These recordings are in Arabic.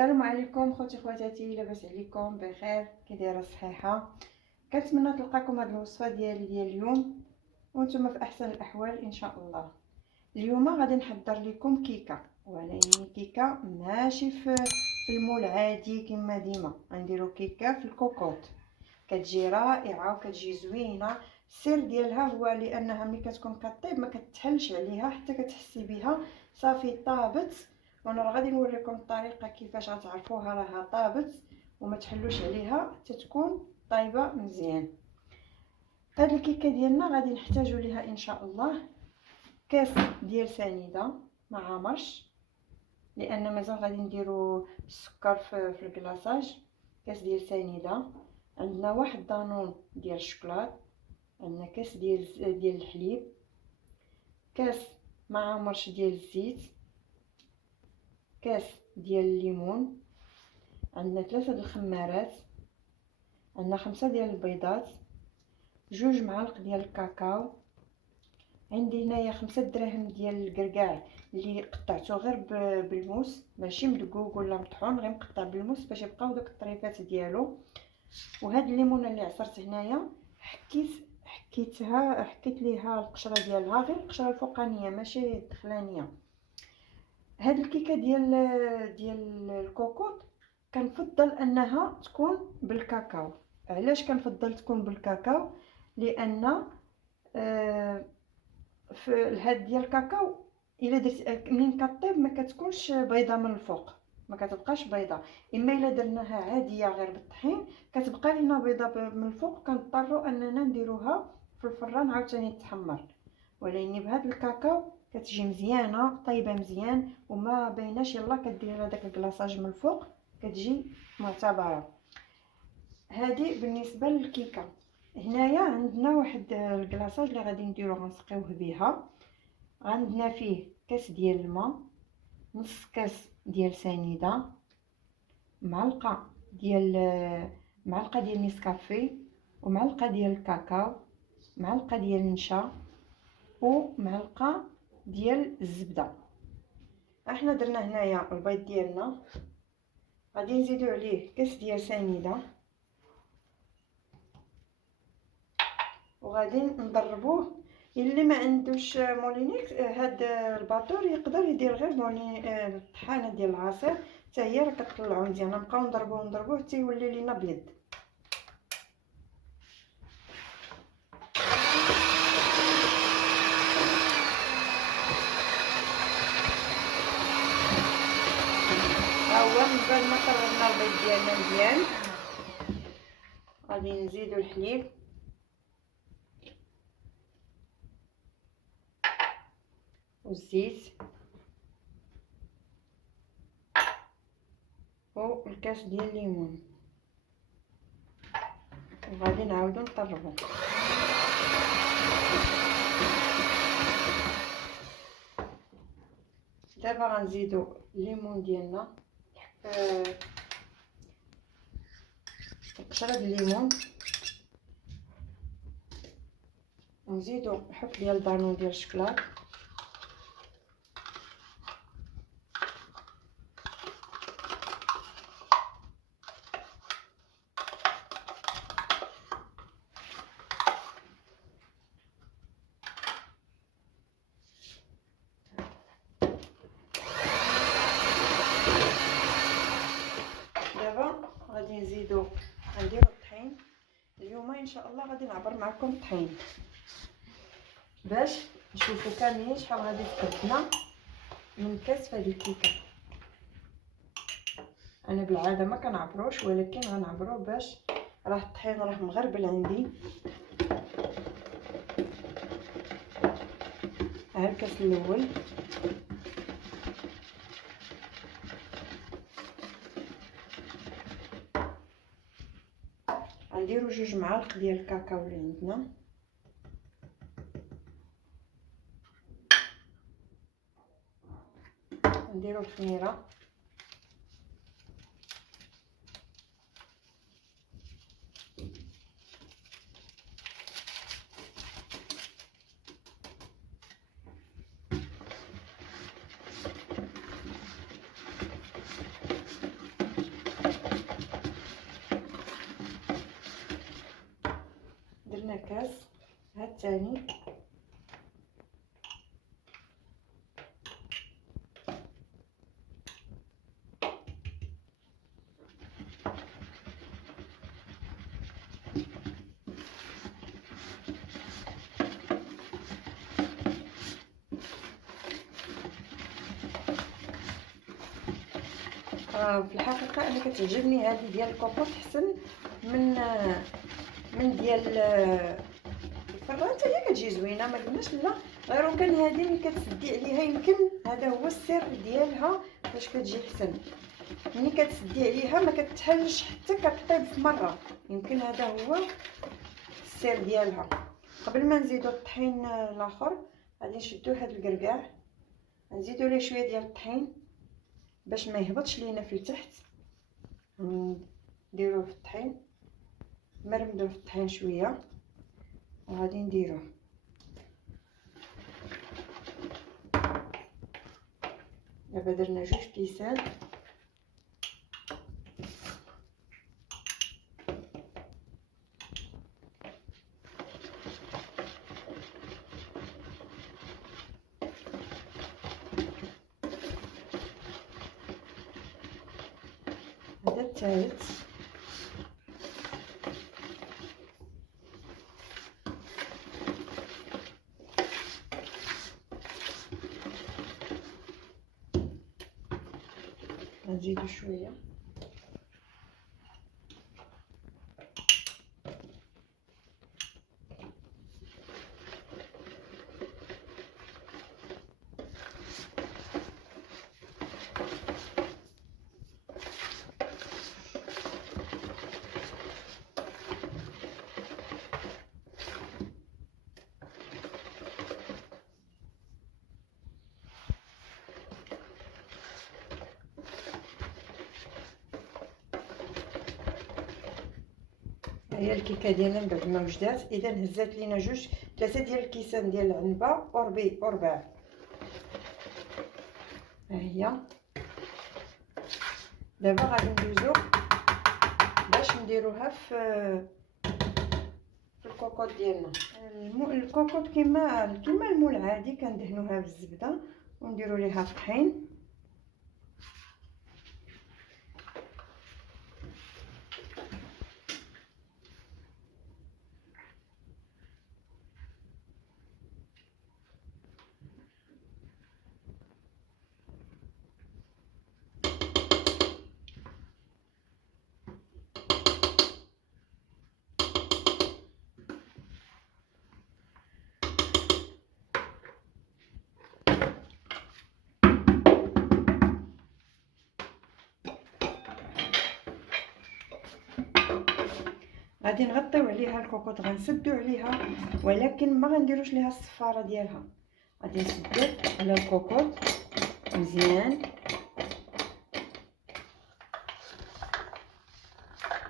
السلام عليكم خوتي خواتاتي، لاباس عليكم بخير؟ كي دايره صحيحه؟ كنتمنى تلقاكم هذه الوصفه ديال اليوم وانتم في احسن الاحوال ان شاء الله. اليوم غادي نحضر لكم كيكه، ولكن كيكه ماشي في المول عادي كما ديما. غنديروا كيكه في الكوكوط، كتجي رائعه وكتجي زوينه. السر ديالها هو لانها ملي كتكون كطيب ما كتحلش عليها حتى كتحسي بها صافي طابت. وانا راه غادي نوريكم الطريقه كيفاش غتعرفوها راها طابت وما تحلوش عليها حتى تكون طايبه مزيان. هاد الكيكه ديالنا غادي نحتاجوا ليها ان شاء الله كاس ديال سنيده مع مرش، لان مازال غادي نديروا السكر في الكلاصاج. كاس ديال سنيده، عندنا واحد دانون ديال الشوكولات، عندنا كاس ديال الحليب، كاس مع مرش ديال الزيت، كاس ديال الليمون، عندنا 3 الخمارات، عندنا 5 ديال البيضات، 2 معالق ديال الكاكاو، عندي هنايا 5 دراهم ديال الكركاع اللي قطعته غير بالموس، ماشي مدقوق ولا مطحون، غير مقطع بالموس باش يبقاو داك الطريفات ديالو. وهاد الليمونه اللي عصرت هنايا حكيت ليها القشره ديالها، غير القشره الفوقانيه ماشي الدخلانيه. هاد الكيكه ديال الكوكوط كنفضل انها تكون بالكاكاو. علاش كنفضل تكون بالكاكاو؟ لان في الهاد ديال الكاكاو الا درت منين كطيب ما كتكونش بيضه من الفوق، ما كتبقاش بيضه. اما الا درناها عاديه غير بالطحين كتبقى لنا بيضه من الفوق، كنضطروا اننا نديروها في الفران عاوتاني تحمر. ولكن بهاد الكاكاو كتجي مزيانه طيبه مزيان وما بايناش يلا كدير هذاك الكلاصاج من الفوق، كتجي معتبره. هذه بالنسبه للكيكه. هنايا عندنا واحد الكلاصاج اللي غادي نديرو غنسقيوه بها. عندنا فيه كاس ديال الماء، نص كاس ديال سنيده، معلقه ديال نسكافيه، ومعلقه ديال الكاكاو، معلقه ديال النشا، ومعلقه ديال الزبده. احنا درنا هنايا البيض ديالنا، غادي نزيدو عليه كاس ديال سنيده وغادي نضربوه. اللي ما عندوش مولينيكس هاد الباطور يقدر يدير غير الطحانه ديال العصير حتى هي راه كتطلعو مزيان. نبقاو نضربوه حتى يولي لينا ابيض. ها هو من بعد ما طربنا البيض ديالنا مزيان غادي نزيدو الحليب والزيت والكاس ديال الليمون، وغادي نعاودو نطربو. دابا غنزيدو الليمون ديالنا، قشره الليمون، ونزيدو حف ديال دانون ديال الشكلاط، دابا غادي نديرو الطحين. اليوم ان شاء الله غادي نعبر معكم الطحين باش نشوفوا كاملين شحال غادي تقدنا من كاس في هذه الكيكه. انا بالعاده ما كنعبروش، ولكن غنعبروه باش راه الطحين راه مغربل عندي. ها الكاس الاول، غنديرو 2 معالق ديال الكاكاو اللي عندنا، نديرو الخميره، كاس. هاد الثاني في الحقيقه انا كتعجبني هذه ديال الكوكوط احسن من ديال الفران. حتى هي كتجي زوينه، ما قلناش لا، غير كان هذه ملي كتسدي عليها يمكن هذا هو السر ديالها باش كتجي احسن. ملي كتسدي عليها ما كتحلش حتى كطيب في مره، يمكن هذا هو السر ديالها. قبل ما نزيدو الطحين الاخر غادي نشدو هاد الكركاع، نزيدو ليه شويه ديال الطحين باش ما يهبطش لينا في التحت. نديروه في الطحين، مرمدوه في الطحين شويه وغادي نديروه. دابا درنا 2 كيسان. هذا الثالث. نزيدو شويه. هي الكيكه ديالنا من بعد ما وجدات، اذا هزات لينا 3 ديال الكيسان ديال العنبه وربع. ها هي. دابا غادي ندوزو باش نديروها في الكوكوط ديالنا. الكوكوط كيما المول العادي كندهنوها بالزبده ونديرو ليها الطحين. غادي نغطيو عليها الكوكوط، غنسدو عليها، ولكن ما غنديروش ليها الصفاره ديالها. غادي نسدو على الكوكوط مزيان،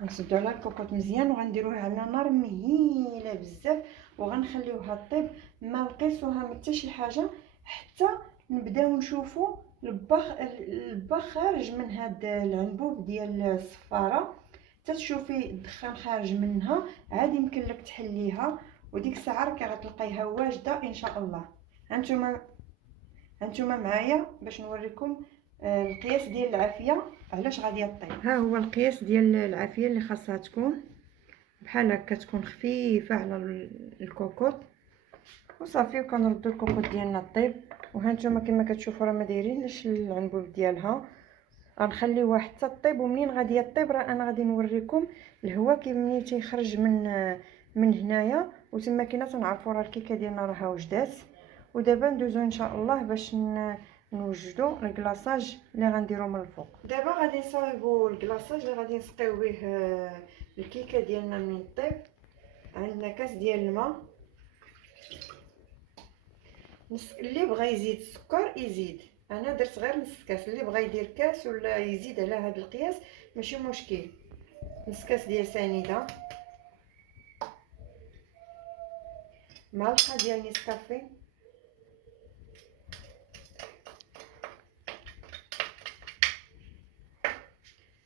نسدو على الكوكوط مزيان وغنديروها على نار مهيله بزاف وغنخليوها طيب. ما نقيسوها من حتى شي حاجه حتى نبداو نشوفوا البخ خارج من هاد العنبوب ديال الصفاره، تشوفي الدخان خارج منها، عاد يمكن لك تحليها، وديك الساعه راكي غتلقايها واجده ان شاء الله. هانتوما معايا باش نوريكم القياس ديال العافيه علاش غادي طيب. ها هو القياس ديال العافيه اللي خاصها تكون بحال هكا، تكون خفيفه على الكوكوط وصافي. وكنردوا الكوكوط ديالنا طيب. وهانتوما كما كتشوفوا راه ما دايرينش العنبوب ديالها، غنخليوها حتى طيب. ومنين غادي طيب راه انا غادي نوريكم الهواء كي منين تيخرج من هنايا، وتما كاينه تنعرفوا راه الكيكه ديالنا راها وجدات. ودابا ندوزو ان شاء الله باش نوجدوا الكلاصاج اللي غنديرو من الفوق. دابا غادي نصايبوا الكلاصاج اللي غادي نسقيو به الكيكه ديالنا من طيب. عندنا كاس ديال الماء، اللي بغى يزيد السكر يزيد، انا درت غير نص كاس. اللي بغى يدير كاس ولا يزيد على هذا القياس ماشي مشكل. نص كاس ديال سنيده، معلقه ديال نسكافيه،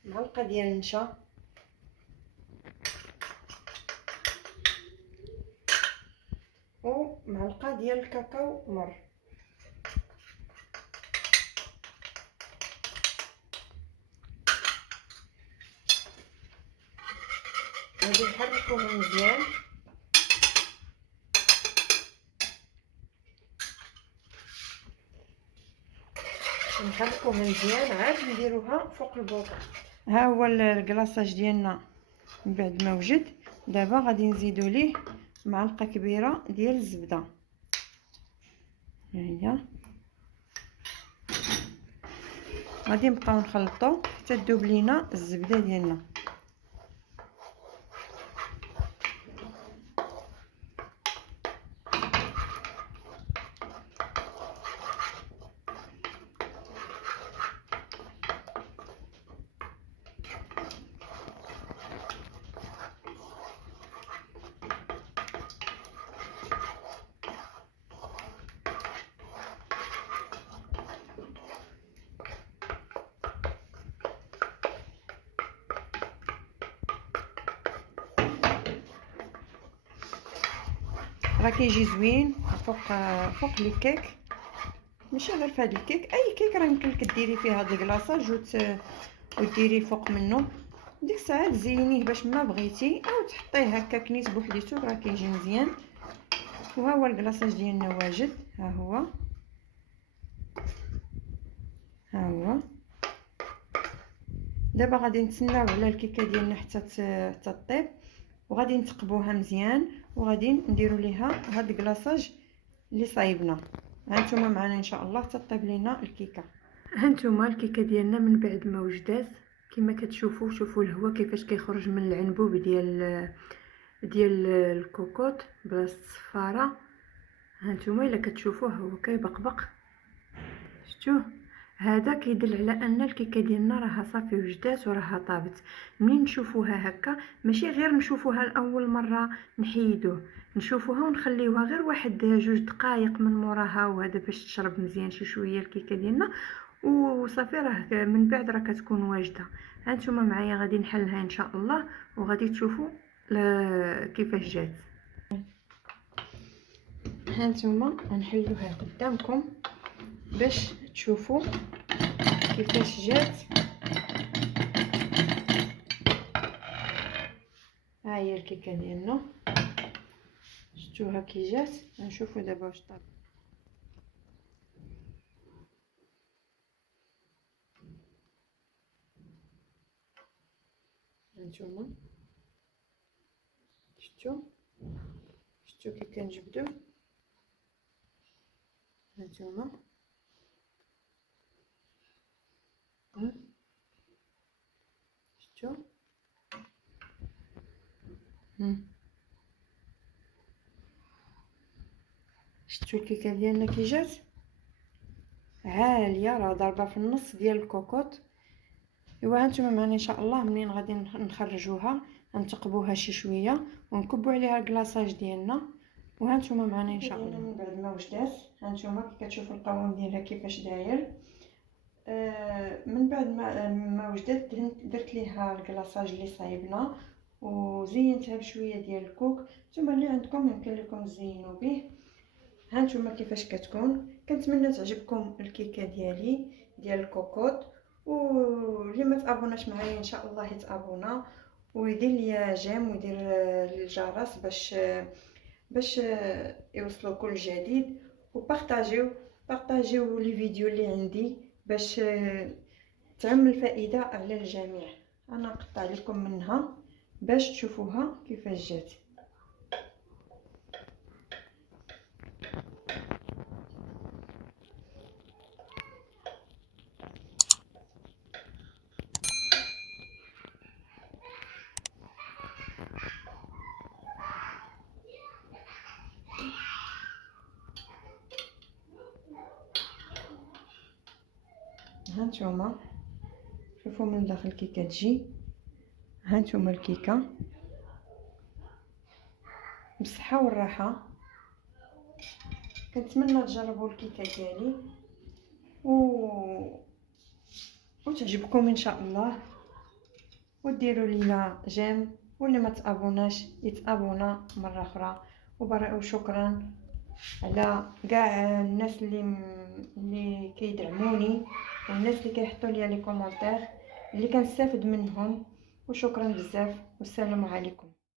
معلقه ديال النشا، معلقه ديال الكاكاو مر. غادي نحركوهم مزيان. نحركوها مزيان عاد نديروها فوق البوطه. ها هو الكلاصاج ديالنا من بعد ما وجد. دابا غادي نزيدو ليه معلقه كبيره ديال الزبده. ها هي غادي نبقاو نخلطو حتى تذوب لينا الزبده ديالنا. راه كيجي زوين فوق لي كيك. ماشي غير في هذا الكيك، اي كيك راه يمكن لك ديري فيه هذا الكلاصاج وديري فوق منه. ديك الساعه تزينيه باش ما بغيتي، او تحطيه هكا كنيس بوحديتو راه كيجي مزيان. وها هو الكلاصاج ديالنا واجد. ها هو دابا غادي نتسناو على الكيكه ديالنا حتى تطيب، وغادي نتقبوها مزيان، وغادي نديروا ليها هاد الكلاصاج اللي صايبنا. هانتوما معنا ان شاء الله تطيب لينا الكيكه. هانتوما الكيكه ديالنا من بعد ما وجدات كما كتشوفوا. شوفوا الهواء كيفاش كيخرج من العنبوب ديال الكوكوط بلا الصفاره. هانتوما الا كتشوفوه هو كيبقبق، شفتوه؟ هذا كيدل على ان الكيكه ديالنا راها صافي وجدات وراها طابت. منين نشوفوها هكا ماشي غير نشوفوها لاول مره نحيدوه، نشوفوها ونخليوها غير واحد 2 دقائق من موراها، وهذا باش تشرب مزيان شي شويه الكيكه ديالنا وصافي. راه من بعد راه كتكون واجده. هانتوما معايا غادي نحلها ان شاء الله، وغادي تشوفوا كيفاش جات. هانتوما غنحلوها قدامكم باش تشوفوا كيفاش جات. ها هي الكيكه ديالنا، شفتوها كي جات. نشوفوا دابا واش طاب. هانتوما شفتوا كي كنجبدو. هانتوما شفتوا شفتوا الكيكه ديالنا كي جات عاليه، راه ضاربه في النص ديال الكوكوط. ايوا هانتوما معنا ان شاء الله. منين غادي نخرجوها نتقبوها شي شويه ونكبوا عليها الكلاصاج ديالنا. وهانتوما معنا ان شاء الله. من بعد ما وجدات هانتوما كي كتشوفوا القوام ديالها كيفاش داير. من بعد ما وجدت درت ليها الكلاصاج اللي صايبنا وزينتها بشويه ديال الكوك. نتوما اللي عندكم يمكن لكم تزينوا به. هانتوما كيفاش كتكون. كنتمنى تعجبكم الكيكه ديالي ديال الكوكوط. واللي ما تابوناش معايا ان شاء الله يتابونا ويدير ليا جيم ويدير الجرس باش يوصلوا كل جديد. وبارطاجيو لي فيديو اللي عندي باش تعم الفائده على الجميع. انا نقطع لكم منها باش تشوفوها كيفاش جات. هانتوما شوفوا من داخل كي كتجي. هانتوما الكيكه بالصحه والراحه. كنتمنى تجربوا الكيكه ديالي وتعجبكم ان شاء الله، وديروا لينا جيم. واللي ما تابوناش يتابونا مره اخرى. وشكرا. على كاع الناس اللي كيدعموني، والناس اللي كيحطوا لي لي كومونتير اللي كنستافد منهم. وشكرا بزاف والسلام عليكم.